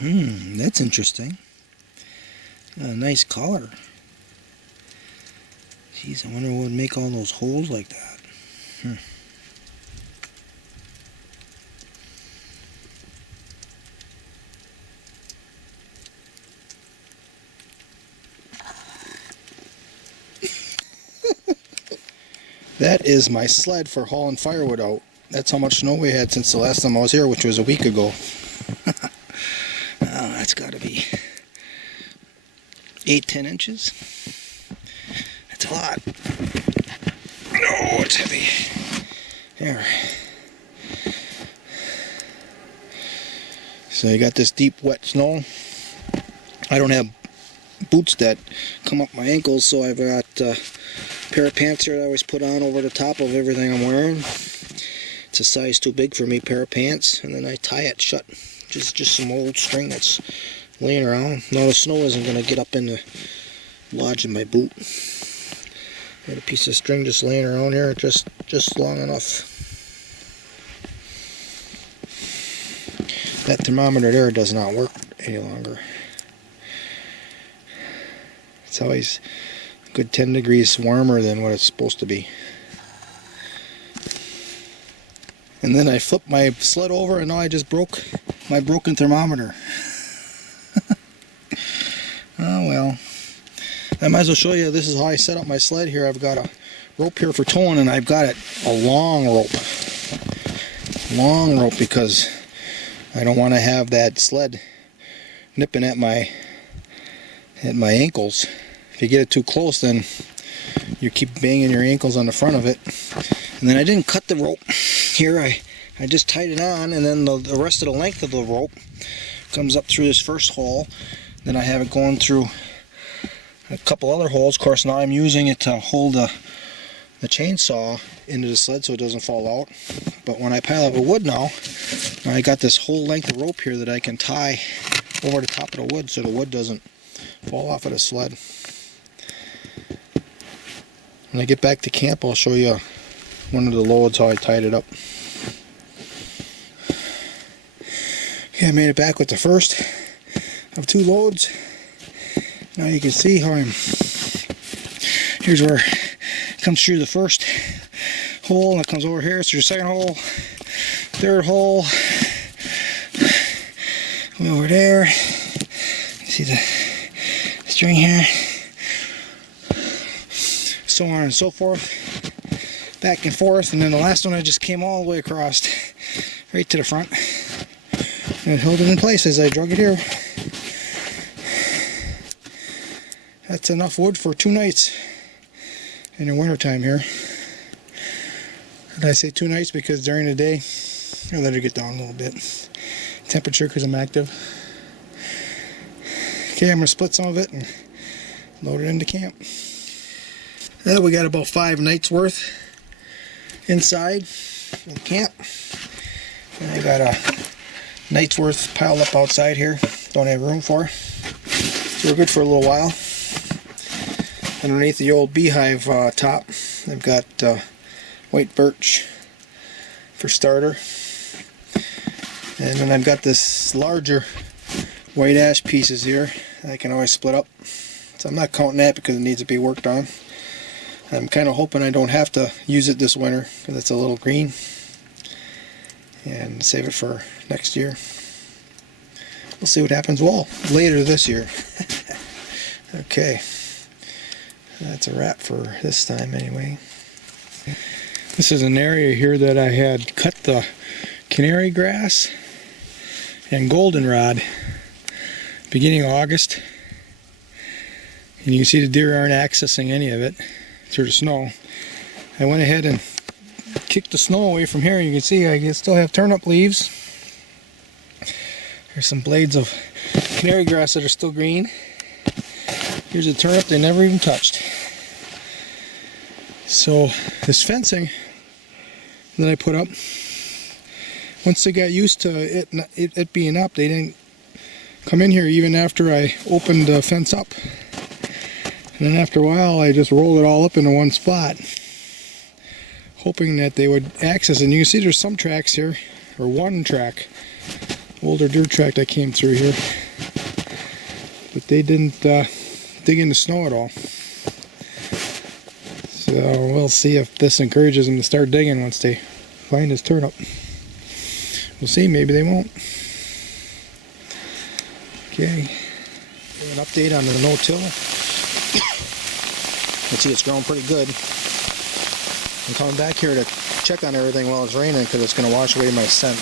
That's interesting. A nice color. Jeez, I wonder what would make all those holes like that. That is my sled for hauling firewood out. That's how much snow we had since the last time I was here, which was a week ago. That's got to be 8-10 inches. That's a lot. No, it's heavy. There. So you got this deep, wet snow. I don't have boots that come up my ankles, so I've got a pair of pants here that I always put on over the top of everything I'm wearing. It's a size too big for me pair of pants, and then I tie it shut. Just some old string that's laying around. Now the snow isn't going to get up in the lodge in my boot. Got a piece of string just laying around here, just long enough. That thermometer there does not work any longer. It's always a good 10 degrees warmer than what it's supposed to be. And then I flipped my sled over and now I just broke my broken thermometer. Oh well. I might as well show you, this is how I set up my sled here. I've got a rope here for towing, and I've got it a long rope. Long rope, because I don't want to have that sled nipping at my ankles. If you get it too close, then you keep banging your ankles on the front of it. And then I didn't cut the rope here. I just tied it on, and then the rest of the length of the rope comes up through this first hole. Then I have it going through a couple other holes. Of course, now I'm using it to hold the chainsaw into the sled so it doesn't fall out. But when I pile up the wood now I got this whole length of rope here that I can tie over the top of the wood so the wood doesn't fall off of the sled. When I get back to camp, I'll show you one of the loads, how I tied it up. Okay, I made it back with the first of 2 loads. Now you can see how here's where it comes through the first hole, and it comes over here through the second hole, third hole, way over there. You see the string here, so on and so forth, back and forth, and then the last one I just came all the way across, right to the front, and held it in place as I drug it here. That's enough wood for 2 nights in the winter time here. And I say 2 nights because during the day I let it get down a little bit. Temperature, because I'm active. Okay, I'm going to split some of it and load it into camp. Well, we got about 5 nights worth inside in camp. And I got a night's worth piled up outside here. Don't have room for. So we're good for a little while. Underneath the old beehive top, I've got white birch for starter. And then I've got this larger white ash pieces here that I can always split up. So I'm not counting that because it needs to be worked on. I'm kind of hoping I don't have to use it this winter because it's a little green. And save it for next year. We'll see what happens. Well, later this year. Okay. That's a wrap for this time anyway. This is an area here that I had cut the canary grass and goldenrod beginning of August. And you can see the deer aren't accessing any of it through the snow. I went ahead and kicked the snow away from here. You can see I still have turnip leaves. There's some blades of canary grass that are still green. Here's a turnip they never even touched. So this fencing that I put up, once they got used to it being up, they didn't come in here even after I opened the fence up. And then after a while I just rolled it all up into one spot, hoping that they would access it. And you can see there's some tracks here, or one track older dirt track that came through here, but they didn't dig in the snow at all. So we'll see if this encourages them to start digging once they find this turnip. We'll see, maybe they won't. Okay, an update on the no-till. You see it's growing pretty good. I'm coming back here to check on everything while it's raining because it's going to wash away my scent.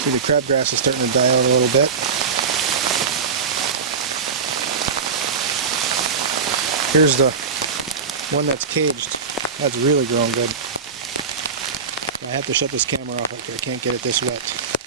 See, the crabgrass is starting to die out a little bit. Here's the one that's caged. That's really growing good. I have to shut this camera off. I can't get it this wet.